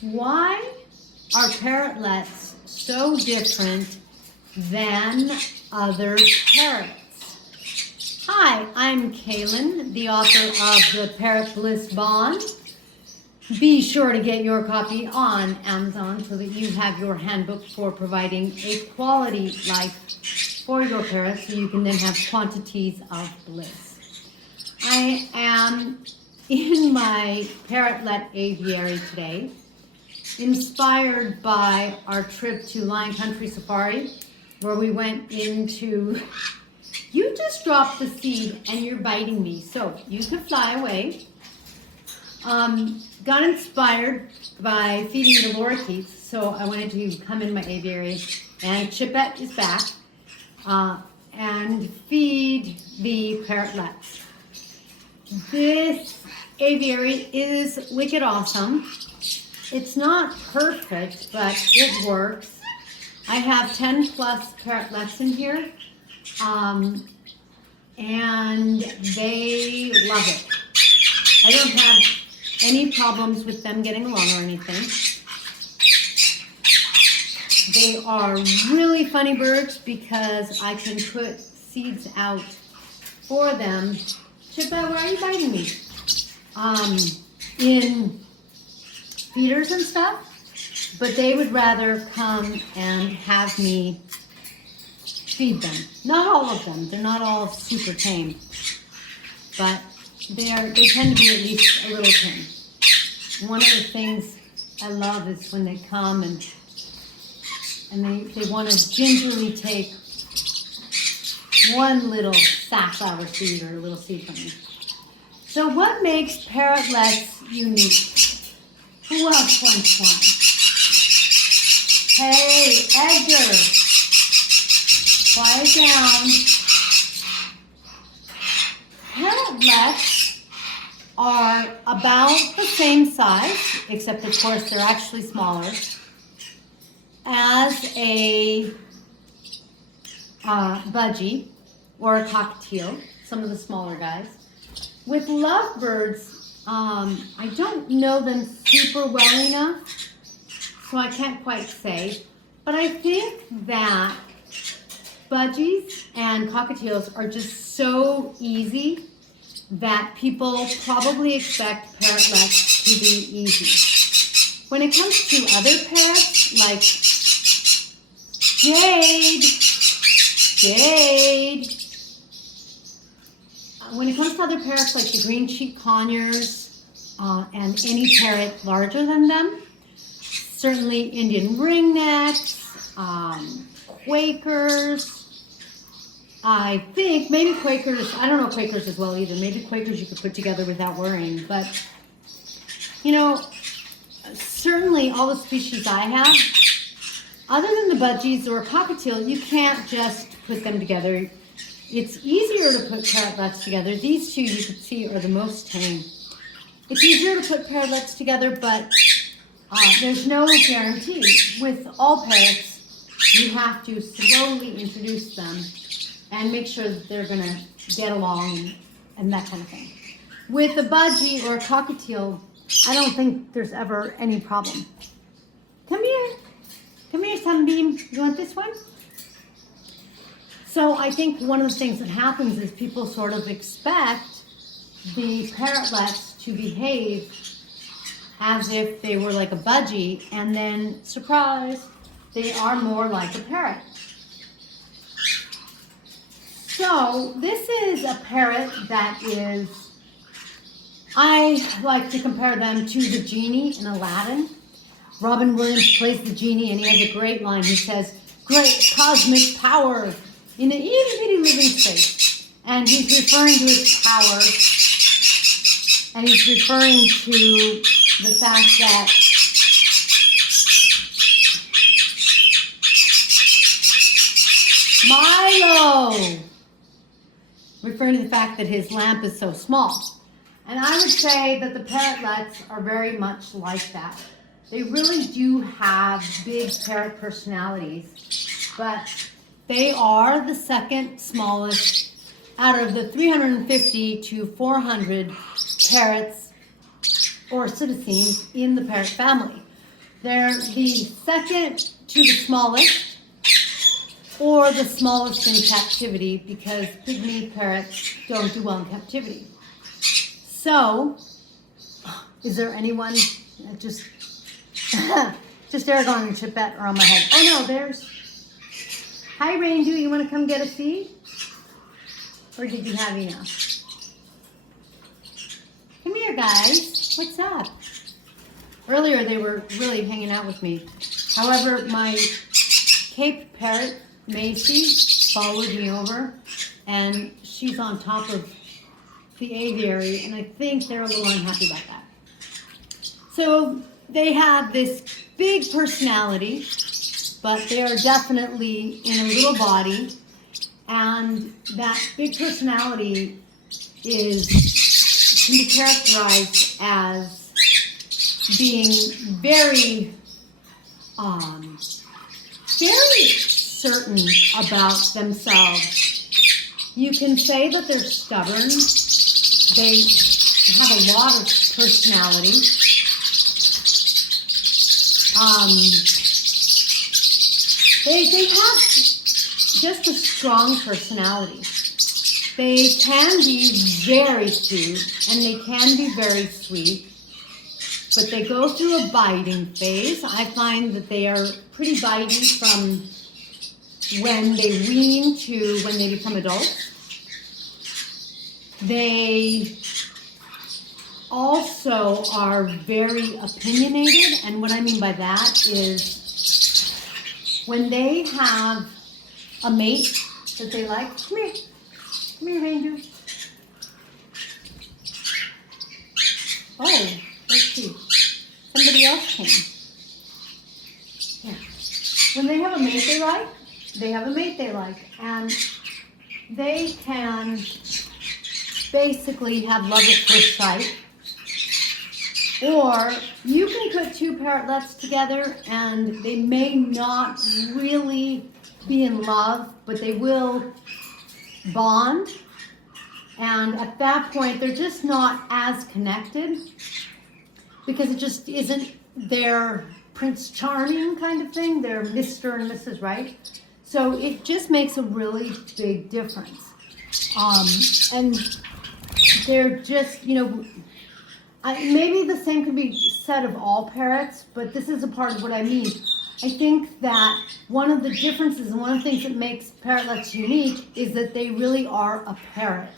Why are parrotlets so different than other parrots? Hi, I'm Kaylin, the author of the Parrot Bliss Bond. Be sure to get your copy on Amazon so that you have your handbook for providing a quality life for your parrots so you can then have quantities of bliss. I am in my parrotlet aviary today, inspired by our trip to Lion Country Safari, where we went into, you just dropped the seed and you're biting me, so you could fly away. Got inspired by feeding the lorikeets, so I wanted to come in my aviary, and Chipette is back, and feed the parrotlets. This aviary is wicked awesome. It's not perfect, but it works. I have 10 plus parrotlets in here, and they love it. I don't have any problems with them getting along or anything. They are really funny birds because I can put seeds out for them. Chippa, why are you biting me? In feeders and stuff, but they would rather come and have me feed them. Not all of them, they're not all super tame, but they tend to be at least a little tame. One of the things I love is when they come and they want to gingerly take one little safflower seed or a little seed from me. So what makes parrotlets unique? Who else wants one? Hey, Edgar, quiet down. Parrotlets are about the same size, except of course they're actually smaller, as a budgie or a cockatiel, some of the smaller guys. With lovebirds, I don't know them super well enough, so I can't quite say, but I think that budgies and cockatiels are just so easy that people probably expect parrotlets to be easy. When it comes to other parrots, like Jade, when it comes to other parrots like the green cheek conures and any parrot larger than them, certainly Indian ringnecks, Quakers, I think maybe Quakers, I don't know Quakers as well either. Maybe Quakers you could put together without worrying. But, you know, certainly all the species I have, other than the budgies or cockatiel, you can't just put them together. It's easier to put parrotlets together. These two you could see are the most tame. It's easier to put parrotlets together, but there's no guarantee. With all parrots, you have to slowly introduce them and make sure that they're going to get along and that kind of thing. With a budgie or a cockatiel, I don't think there's ever any problem. Come here, Sunbeam. You want this one? So I think one of the things that happens is people sort of expect the parrotlets to behave as if they were like a budgie, and then, surprise, they are more like a parrot. So this is a parrot that is, I like to compare them to the genie in Aladdin. Robin Williams plays the genie, and he has a great line. He says, "Great cosmic power in an itty bitty living space." And he's referring to his power, and he's referring to the fact that Milo! Referring to the fact that his lamp is so small. And I would say that the parrotlets are very much like that. They really do have big parrot personalities, but they are the second smallest out of the 350 to 400 parrots or citizens in the parrot family. They're the second to the smallest, or the smallest in captivity, because pygmy parrots don't do well in captivity. So, is there anyone that just Aragon and Chipette are on my head? Oh no, there's, hi Reindeer, you want to come get a seed? Or did you have enough? Come here guys, what's up? Earlier they were really hanging out with me. However, my Cape parrot, Macy, followed me over, and she's on top of the aviary, and I think they're a little unhappy about that. So they have this big personality, but they are definitely in a little body, and that big personality can be characterized as being very certain about themselves. You can say that they're stubborn. They have a lot of personality. They have just a strong personality. They can be very cute and they can be very sweet, but they go through a biting phase. I find that they are pretty bitey from when they wean to when they become adults. They also are very opinionated, and what I mean by that is when they have a mate that they like, come here, Ranger. Oh, let's see, somebody else came. Yeah. When they have a mate they like, and they can basically have love at first sight. Or you can put two parrotlets together and they may not really be in love, but they will bond. And at that point, they're just not as connected because it just isn't their Prince Charming kind of thing. They're Mr. and Mrs. Right. So it just makes a really big difference. And they're just, maybe the same could be said of all parrots, but this is a part of what I mean. I think that one of the differences and one of the things that makes parrotlets unique is that they really are a parrot.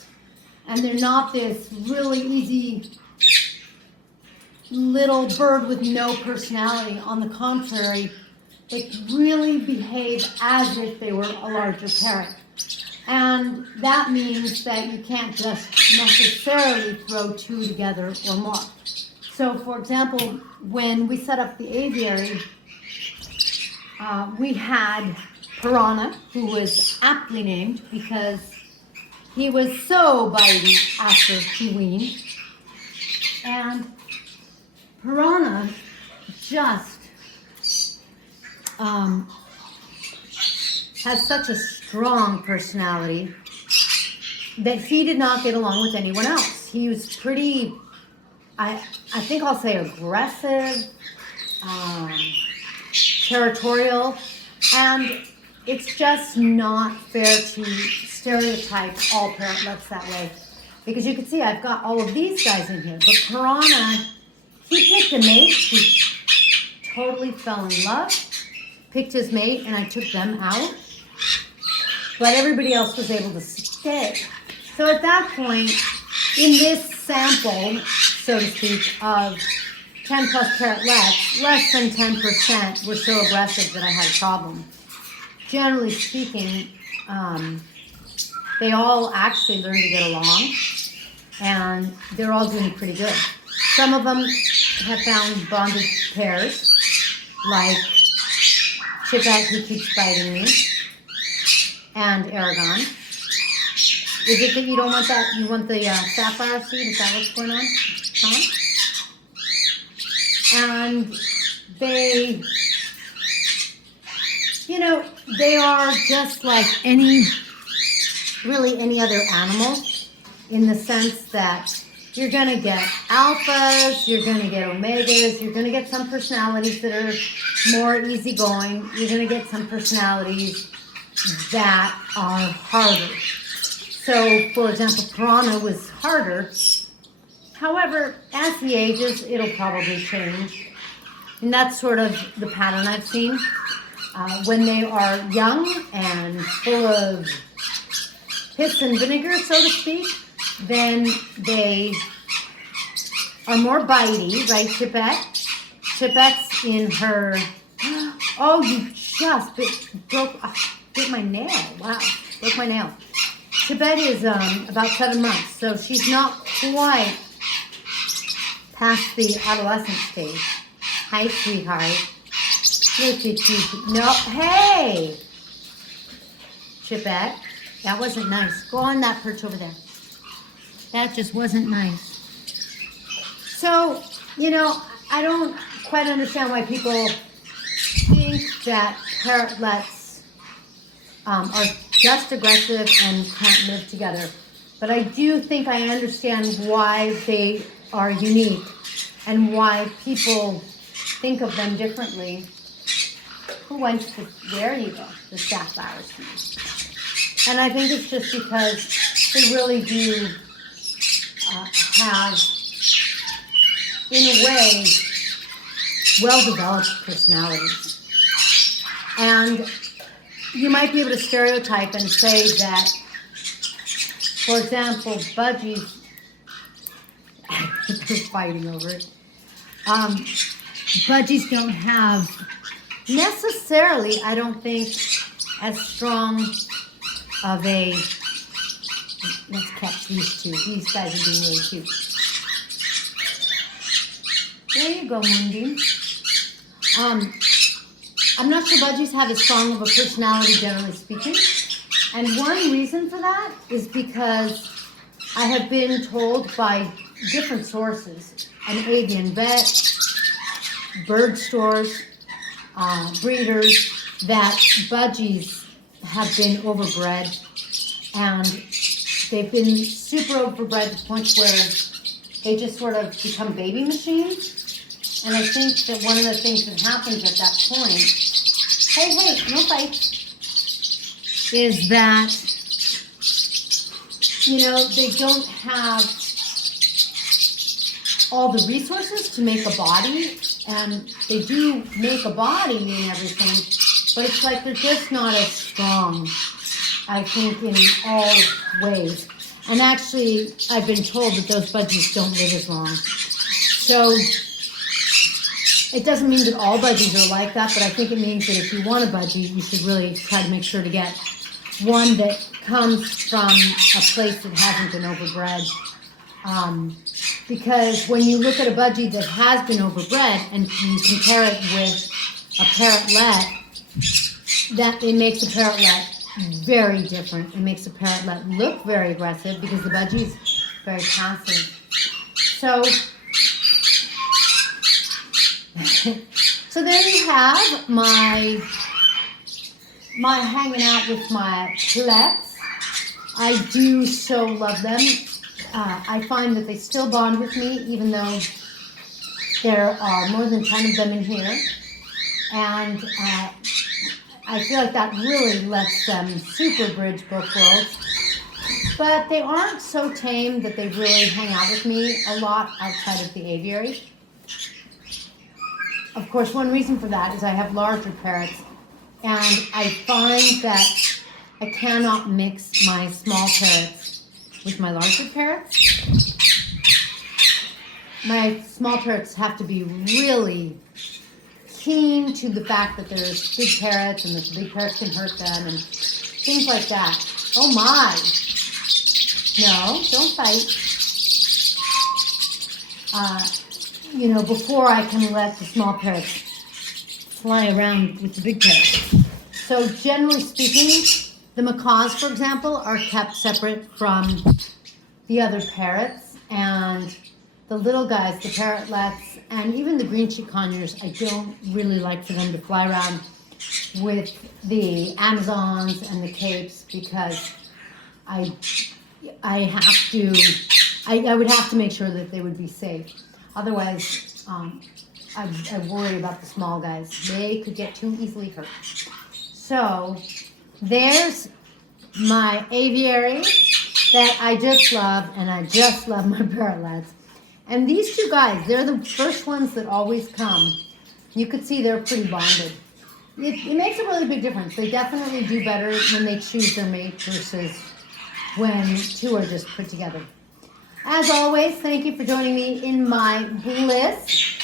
And they're not this really easy little bird with no personality. On the contrary, they really behave as if they were a larger parrot. And that means that you can't just necessarily throw two together or more. So, for example, when we set up the aviary, we had Piranha, who was aptly named because he was so bitey after he weaned. And Piranha just has such a strong personality that he did not get along with anyone else. He was pretty, I think I'll say aggressive, territorial, and it's just not fair to stereotype all parrotlets that way. Because you can see I've got all of these guys in here, but Piranha, he picked a mate, he totally fell in love, picked his mate, and I took them out. But everybody else was able to stay. So at that point, in this sample, so to speak, of 10 plus parrotlets, less than 10% were so aggressive that I had a problem. Generally speaking, they all actually learned to get along, and they're all doing pretty good. Some of them have found bonded pairs, like Chipette, who keeps biting me, and Aragon. Is it that you don't want that? You want the sapphire seed? Is that what's going on? Huh? And they, they are just like any other animal in the sense that You're going to get alphas, you're going to get omegas, you're going to get some personalities that are more easygoing, you're going to get some personalities that are harder. So, for example, Piranha was harder. However, as he ages, it'll probably change. And that's sort of the pattern I've seen. When they are young and full of piss and vinegar, so to speak, then they are more bitey, right, Chipette? Chipette's in her... Oh, you just bit my nail. Wow, broke my nail. Chipette is about 7 months, so she's not quite past the adolescent stage. Hi, sweetheart. Look at you. No, hey! Chipette, that wasn't nice. Go on that perch over there. That just wasn't nice. So, you know, I don't quite understand why people think that parrotlets are just aggressive and can't live together. But I do think I understand why they are unique and why people think of them differently. Who wants to, there you go, the sapphire seed. And I think it's just because they really do have, in a way, well-developed personalities. And you might be able to stereotype and say that, for example, Budgie's, they're fighting over it. Budgies don't have necessarily, I don't think, as strong of a, let's catch these two. These guys are being really cute. There you go, Mundi. I'm not sure Budgies have as strong of a personality, generally speaking. And one reason for that is because I have been told by different sources, an avian vet, bird stores, breeders, that Budgies have been overbred. And they've been super overbred to the point where they just sort of become baby machines. And I think that one of the things that happens at that point, hey, no fights, is that, you know, they don't have all the resources to make a body, and they do make a body and everything, but it's like they're just not as strong, I think, in all ways. And actually, I've been told that those budgies don't live as long. So it doesn't mean that all budgies are like that, but I think it means that if you want a budgie, you should really try to make sure to get one that comes from a place that hasn't been overbred. Because when you look at a budgie that has been overbred and you compare it with a parrotlet, that it makes a parrotlet very different. It makes a parrotlet look very aggressive because the budgie is very passive. So there you have my hanging out with my plets. I do so love them. I find that they still bond with me, even though there are more than 10 of them in here. And I feel like that really lets them super bridge both worlds. But they aren't so tame that they really hang out with me a lot outside of the aviary. Of course, one reason for that is I have larger parrots, and I find that I cannot mix my small parrots with my larger parrots. My small parrots have to be really keen to the fact that there's big parrots and that the big parrots can hurt them and things like that. Oh my! No, don't fight. You know, before I can let the small parrots fly around with the big parrots. So generally speaking, the macaws, for example, are kept separate from the other parrots, and the little guys, the parrotlets, and even the green cheek conures, I don't really like for them to fly around with the Amazons and the capes because I have to I would have to make sure that they would be safe. Otherwise, I worry about the small guys. They could get too easily hurt. So there's my aviary that I just love, and I just love my parrotlets. And these two guys, they're the first ones that always come. You could see they're pretty bonded. It makes a really big difference. They definitely do better when they choose their mate versus when two are just put together. As always, thank you for joining me in my bliss.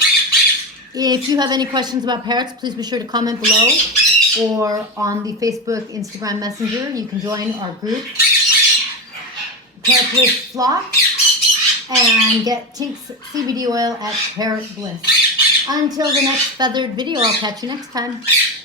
If you have any questions about parrots, please be sure to comment below or on the Facebook, Instagram Messenger. You can join our group, Parrot Bliss Flock, and get TINK'S CBD oil at Parrot Bliss. Until the next feathered video, I'll catch you next time.